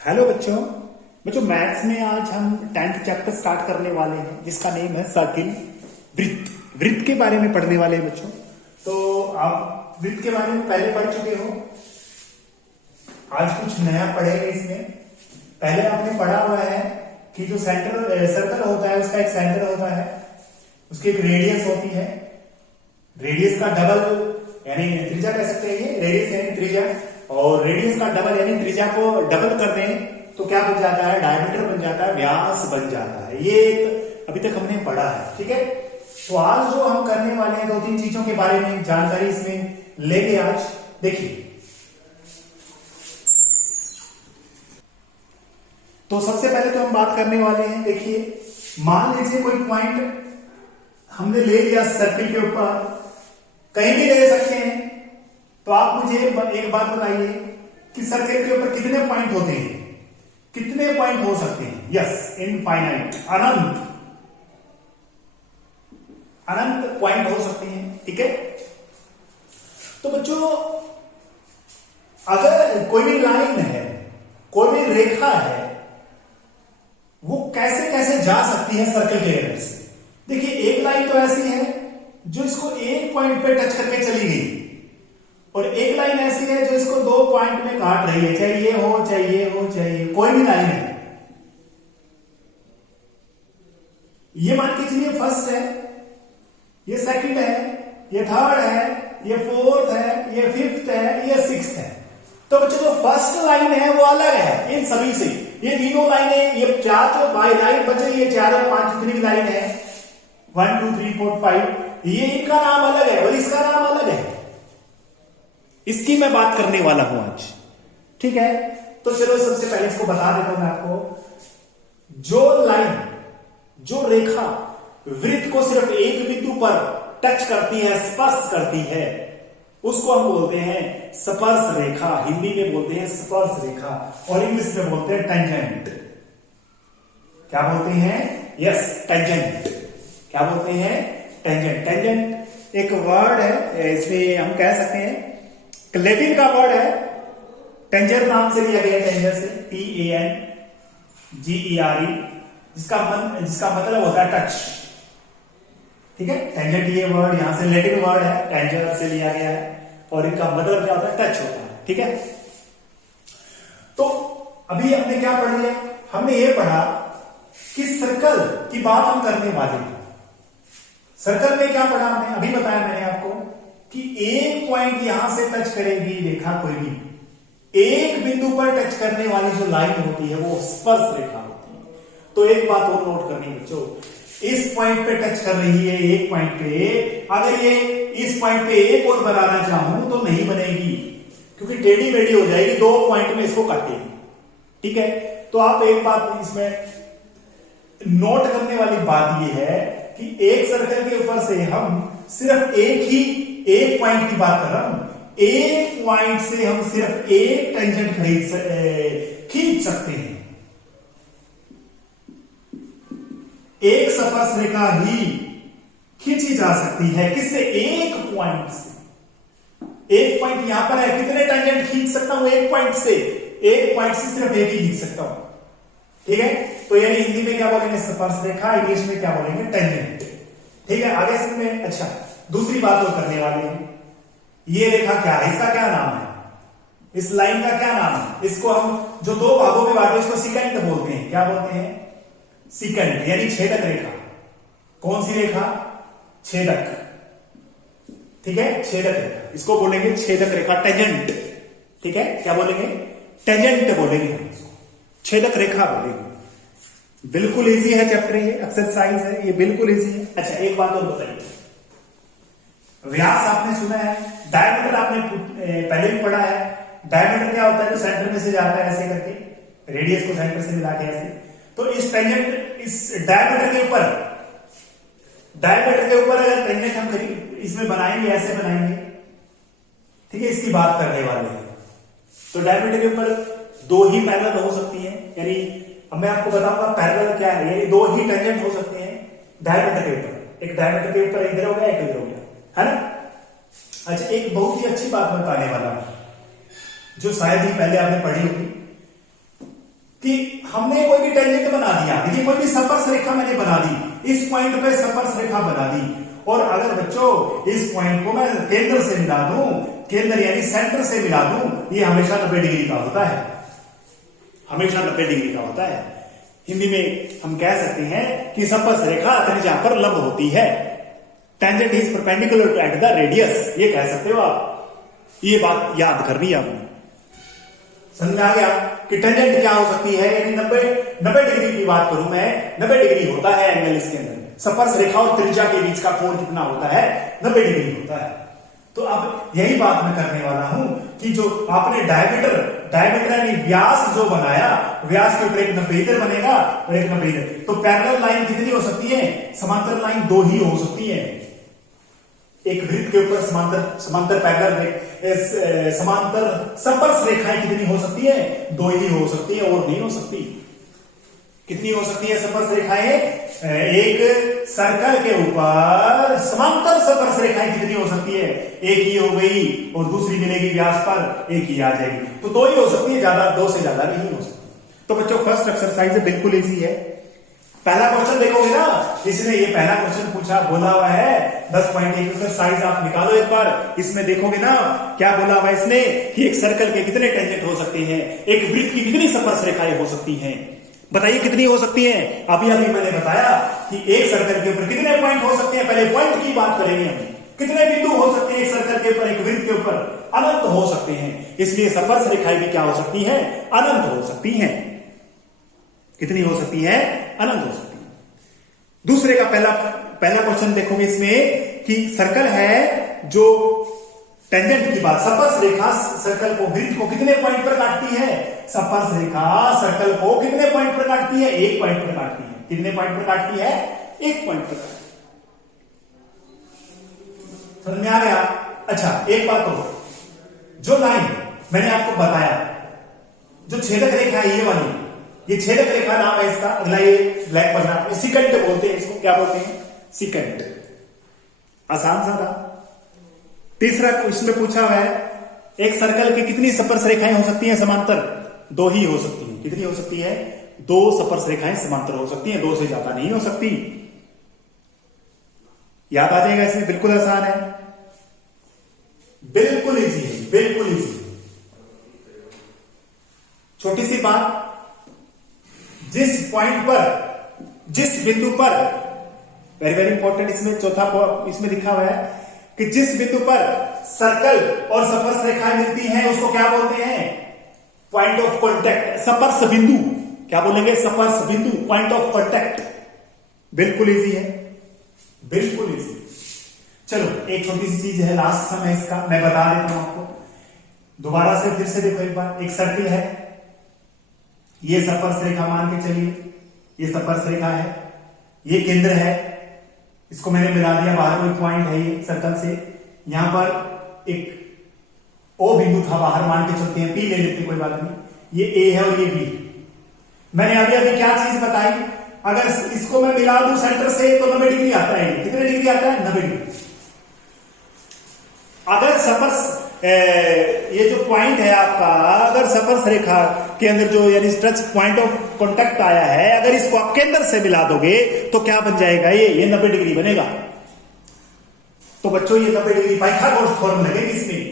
Hello बच्चों। बच्चों maths में आज हम 10th चैप्टर स्टार्ट करने वाले हैं जिसका नेम है सर्किल। वृत्त वृत्त के बारे में पढ़ने वाले हैं बच्चों। तो आप वृत्त के बारे में पहले पढ़ चुके हो, आज कुछ नया पढ़ेंगे इसमें। पहले आपने पढ़ा हुआ है कि जो सेंटर सर्कल होता है उसका एक सेंटर होता है, उसकी एक रेडियस होती है। रेडियस का डबल यानी त्रिज्या कह सकते हैं, ये रेडियस यानी त्रिज्या, और रेडियस का डबल यानी त्रिज्या को डबल कर दें तो क्या बन जाता है, डायमीटर बन जाता है, व्यास बन जाता है। ये एक अभी तक हमने पढ़ा है, ठीक है। तो आज जो हम करने वाले हैं 2-3 चीजों के बारे में जानकारी इसमें लेंगे आज। देखिए, तो सबसे पहले तो हम बात करने वाले हैं, देखिए मान लीजिए कोई पॉइंट हमने ले लिया सर्किल के ऊपर, कहीं भी ले सकते हैं। तो आप मुझे एक बात बताइए कि सर्किल के ऊपर कितने पॉइंट होते हैं, कितने पॉइंट हो सकते हैं? यस, इनफाइनाइट, अनंत अनंत पॉइंट हो सकते हैं, ठीक है। तो बच्चों अगर कोई भी लाइन है, कोई भी रेखा है, वो कैसे कैसे जा सकती है सर्किल के अंदर से। देखिए एक लाइन तो ऐसी है जो इसको एक पॉइंट पे टच करके चली गई, और एक लाइन ऐसी है जो इसको 2 पॉइंट में काट रही है, चाहे ये हो चाहे ये हो चाहे ये, कोई भी लाइन है। ये मान के चलिए फर्स्ट है, ये सेकंड है, ये थर्ड है, ये फोर्थ है, ये फिफ्थ है, ये सिक्स्थ है। तो बच्चों जो फर्स्ट लाइन है वो अलग है इन सभी से। ये तीनों लाइनें, ये 4 जो बाई लाइन बचे, ये 4 और 5 जितनी भी लाइन है, 1 2 3 4 5, ये इनका नाम अलग है और इसका नाम अलग है। इसकी मैं बात करने वाला हूं आज, ठीक है। तो चलो सबसे पहले इसको बता देता हूं मैं आपको। जो लाइन, जो रेखा वृत्त को सिर्फ एक बिंदु पर टच करती है, स्पर्श करती है, उसको हम बोलते हैं स्पर्श रेखा। हिंदी में बोलते हैं स्पर्श रेखा और इंग्लिश में बोलते हैं टेंजेंट। क्या बोलते हैं? Yes, tangent. क्या बोलते हैं? टेंजेंट। टेंजेंट एक वर्ड है, इसमें हम कह सकते हैं लैटिन का वर्ड है, टेंजर नाम से लिया गया, टेंजर से, TANGERE, जिसका मतलब होता है टच, ठीक है। टेंजेंट ये वर्ड यहां से लैटिन वर्ड है, टेंजर से लिया गया है, और इनका मतलब क्या होता है? टच होता है, ठीक है। तो अभी हमने क्या पढ़ लिया? हमने ये पढ़ा कि सर्कल की बात हम करने वाले हैं। सर्कल में क्या पढ़ा हमने? अभी बताया मैंने आपको कि एक पॉइंट यहां से टच करेगी रेखा, कोई भी एक बिंदु पर टच करने वाली जो लाइन होती है वो स्पर्श रेखा होती है। तो एक बात और नोट करनी बच्चों, इस पॉइंट पे टच कर रही है, एक पॉइंट पे, अगर ये इस पॉइंट पे एक और बनाना चाहूं तो नहीं बनेगी, क्योंकि टेढ़ी मेढ़ी हो जाएगी, 2 पॉइंट में इसको काटेगी, ठीक है। तो आप एक बात इसमें नोट करने वाली बात यह है कि एक सर्कल के ऊपर से हम सिर्फ एक पॉइंट की बात कर रहा हूं, एक पॉइंट से हम सिर्फ एक टेंजेंट खींच सकते हैं। एक स्पर्श रेखा ही खींची जा सकती है, किससे? एक पॉइंट से। एक पॉइंट यहां पर है, कितने टेंजेंट खींच सकता हूं? एक पॉइंट से। एक पॉइंट से सिर्फ एक ही खींच सकता हूं, ठीक है। तो यानी हिंदी में क्या बोलेंगे? स्पर्श रेखा, इंग्लिश में क्या बोलेंगे? टेंजेंट, ठीक है। आगे समझ में? अच्छा, दूसरी बात और करने वाले हैं, ये रेखा क्या है, इसका क्या नाम है? इस लाइन का क्या नाम है? इसको हम जो 2 भागों में बांटे उसको सिकेंट बोलते हैं। क्या बोलते हैं? सिकेंट, यानी छेदक रेखा। कौन सी रेखा? छेदक, ठीक है, छेदक रेखा, इसको बोलेंगे छेदक रेखा, टेंजेंट, ठीक है। क्या बोलेंगे? टेंजेंट बोलेंगे, छेदक रेखा बोलेंगे। बिल्कुल इजी है चैप्टर, ये एक्सरसाइज है, ये बिल्कुल इजी है। अच्छा एक बात और बताइए, व्यास आपने सुना है, डायमीटर आपने पहले भी पढ़ा है। डायमीटर क्या होता है? जो सेंटर में से जाता है ऐसे करके, रेडियस को सेंटर से मिला के ऐसे। तो इस टेंजेंट, इस डायमीटर के ऊपर अगर टेंजेंट हम इसमें बनाएंगे, ऐसे बनाएंगे, ठीक है, इसकी बात करने वाले हैं। तो डायमीटर के ऊपर 2 ही पैरेलल हो सकती है, यानी अब मैं आपको बताऊंगा पैरेलल क्या है, यानी 2 ही टेंजेंट हो सकते हैं डायमीटर के ऊपर। एक डायमीटर के ऊपर इधर हो गया, एक इधर हो गया, है ना। अच्छा एक बहुत ही अच्छी बात बताने वाला हूं, जो शायद ही पहले आपने पढ़ी होगी। कि हमने कोई भी टेंजेंट बना दिया, देखिए कोई भी स्पर्श रेखा मैंने बना दी, इस पॉइंट पे स्पर्श रेखा बना दी, और अगर बच्चों इस पॉइंट को मैं केंद्र से मिला दूं, केंद्र यानी सेंटर से मिला दूं, ये हमेशा 90 डिग्री का होता है, हमेशा 90 डिग्री का होता है। हिंदी में हम कह सकते हैं कि स्पर्श रेखा त्रिज्या पर लंब होती है। Tangent is perpendicular to at the radius, ये कह सकते हो आप। ये बात याद करनी है आपने। समझ में आ गया कि टेंजेंट क्या हो सकती है, यानी 90 डिग्री की बात करूं मैं, 90 डिग्री होता है एंगल इसके अंदर। स्पर्श रेखा और त्रिज्या के बीच का कोण कितना होता है, 90 डिग्री होता है। तो अब यही बात मैं करने वाला हूं कि जो आपने डायमीटर यानी व्यास जो बनाया, व्यास के ऊपर एक 90 इधर बनेगा और एक 90 इधर, तो पैरेलल लाइन कितनी हो सकती है, समांतर लाइन 2 ही हो सकती है। एक वृत्त के ऊपर समांतर पैरेलल समांतर स्पर्श रेखाएं कितनी हो सकती है, 2 ही हो सकती है, और नहीं हो सकती। कितनी हो सकती है स्पर्श रेखाएं, एक सर्कल के ऊपर समांतर स्पर्श रेखाएं कितनी हो सकती है, एक ही हो गई, और दूसरी मिलेगी व्यास पर, एक ही आ जाएगी, तो 2 ही हो सकती है, ज्यादा 2 से ज्यादा नहीं हो सकती। तो बच्चों फर्स्ट एक्सरसाइज बिल्कुल इजी है। पहला क्वेश्चन देखोगे ना, इसने ये पहला क्वेश्चन पूछा, बोला हुआ है 10.1 एक्सरसाइज आप निकालो एक बार। इसमें देखोगे ना क्या बोला हुआ है इसने, कि एक सर्कल के कितने टेंजेंट हो सकते हैं, एक वृत्त की कितनी स्पर्श रेखाएं हो सकती हैं, बताइए कितनी हो सकती है। अभी मैंने बताया कि एक सर्कल के ऊपर कितने पॉइंट हो सकते हैं, पहले पॉइंट की बात करेंगे हम, कितने बिंदु हो सकते हैं एक सर्कल के ऊपर, एक वृत्त के ऊपर, अनंत हो सकते हैं। इसलिए स्पर्श रेखाएं भी क्या हो सकती हैं, अनंत हो सकती हैं। कितनी हो सकती है, अनंत हो सकती है। दूसरे का पहला क्वेश्चन देखोगे इसमें कि सर्कल है जो टेंजेंट की बात, स्पर्श रेखा सर्कल को, वृत्त को कितने पॉइंट पर काटती है, स्पर्श रेखा सर्कल को कितने पॉइंट पर काटती है, 1 पॉइंट पर काटती है। कितने पॉइंट पर काटती है, 1 पॉइंट पर काटती है। समझ में आ गया। अच्छा एक बात तो, जो लाइन मैंने आपको बताया, जो छेदक रेखा है ये वाली, ये छेदक रेखा नाम है इसका, अगला ये ब्लैक पढ़ना, सिकंट बोलते हैं इसको, क्या बोलते हैं, सिकंट। आसान सा था। तीसरा इसमें पूछा हुआ है, एक सर्कल की कितनी स्पर्श रेखाएं हो सकती हैं समांतर, 2 ही हो सकती हैं। कितनी हो सकती है, 2 स्पर्श रेखाएं समांतर हो सकती हैं, 2 से ज्यादा नहीं हो सकती। याद आ जाएगा इसमें, बिल्कुल आसान है, बिल्कुल इजी है, बिल्कुल इजी। छोटी सी बात, जिस पॉइंट पर, जिस बिंदु पर, वेरी वेरी इंपॉर्टेंट, इसमें चौथा इसमें लिखा हुआ है कि जिस बिंदु पर सर्कल और स्पर्श रेखाएं मिलती हैं उसको क्या बोलते हैं, पॉइंट ऑफ कॉन्टैक्ट, स्पर्श बिंदु। क्या बोलेंगे, स्पर्श बिंदु, पॉइंट ऑफ कॉन्टैक्ट। बिल्कुल इजी है, बिल्कुल इजी। चलो एक छोटी सी चीज है, लास्ट समय इसका मैं बता देता हूं आपको, दोबारा से फिर से देखो एक बार। एक सर्कल है, ये स्पर्श रेखा मान के चलिए, ये स्पर्श रेखा है, ये केंद्र है, इसको मैंने मिला दिया, बाहर कोई पॉइंट है ये सर्कल से, यहां पर एक ओ बिंदु था बाहर, मान के चलते हैं, पी ले लेते कोई बात नहीं, ये ए है और ये बी। मैंने अभी क्या चीज बताई, अगर इसको मैं मिला दूं सेंटर से तो 90 डिग्री आता है। कितने डिग्री आता है, 90 डिग्री। अगर स्पर्श ये जो पॉइंट है आपका, अगर स्पर्श रेखा के अंदर जो यानी टच पॉइंट ऑफ कांटेक्ट आया है, अगर इसको आप केंद्र से मिला दोगे तो क्या बन जाएगा, ये 90 डिग्री बनेगा। तो बच्चों ये 90 डिग्री पाइथागोरस थ्योरम लगेगी इसमें।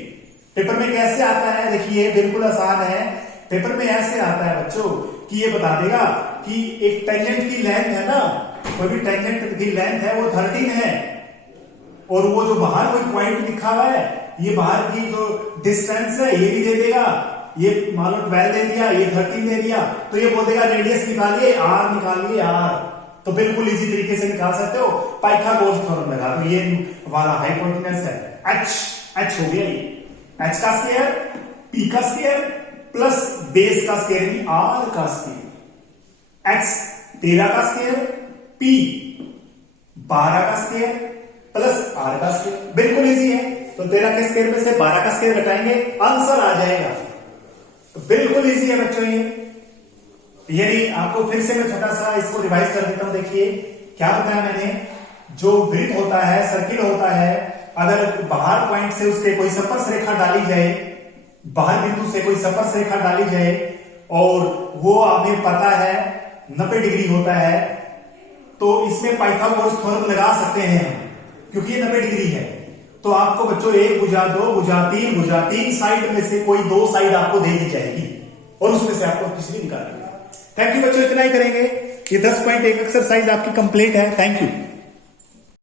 पेपर में कैसे आता है, देखिए बिल्कुल आसान है। पेपर में ऐसे आता है बच्चों कि ये बता देगा कि एक टेंजेंट की लेंथ है ना, कोई भी टेंजेंट की लेंथ है वो 13 है, और वो जो बाहर कोई पॉइंट लिखा हुआ है, ये बाहर की जो डिस्टेंस है ये भी दे देगा, ये मान लो 12 दे दिया, ये 13 दे दिया, तो ये बोल देगा रेडियस निकालिए, आर निकालिए, आर। तो बिल्कुल इजी तरीके से निकाल सकते हो, पाइथागोरस थ्योरम लगा दो। ये वाला हाइपोटेनस है, एच हो गया, ये एच का स्क्वायर, पी का स्क्वायर प्लस बेस का स्क्वायर यानी आर का स्क्वायर, एच 13 का स्क्वायर, पी 12 का स्क्वायर प्लस आर का स्क्वायर। बिल्कुल इजी है। तो 13 के स्क्वायर में से 12 का स्क्वायर घटाएंगे, आंसर आ जाएगा। तो बिल्कुल इजी है बच्चों ये। यानी आपको फिर से मैं छोटा सा इसको रिवाइज कर देता हूं। देखिए क्या बताया मैंने, जो वृत्त होता है, सर्किल होता है, अगर बाहर पॉइंट से उसके कोई स्पर्श रेखा डाली जाए, बाहर बिंदु से कोई स्पर्श रेखा डाली जाए, और वो हमें पता है 90 डिग्री होता है, तो इसमें पाइथागोरस थ्योरम लगा सकते हैं हम, क्योंकि ये 90 डिग्री है। तो आपको बच्चों 1 भुजा 2 भुजा 3 साइड में से कोई 2 साइड आपको दे दी जाएगी और उसमें से आपको किसी निकालना है। थैंक यू बच्चों, इतना ही करेंगे। ये 10.1 एक्सरसाइज आपकी कंप्लीट है। Thank you.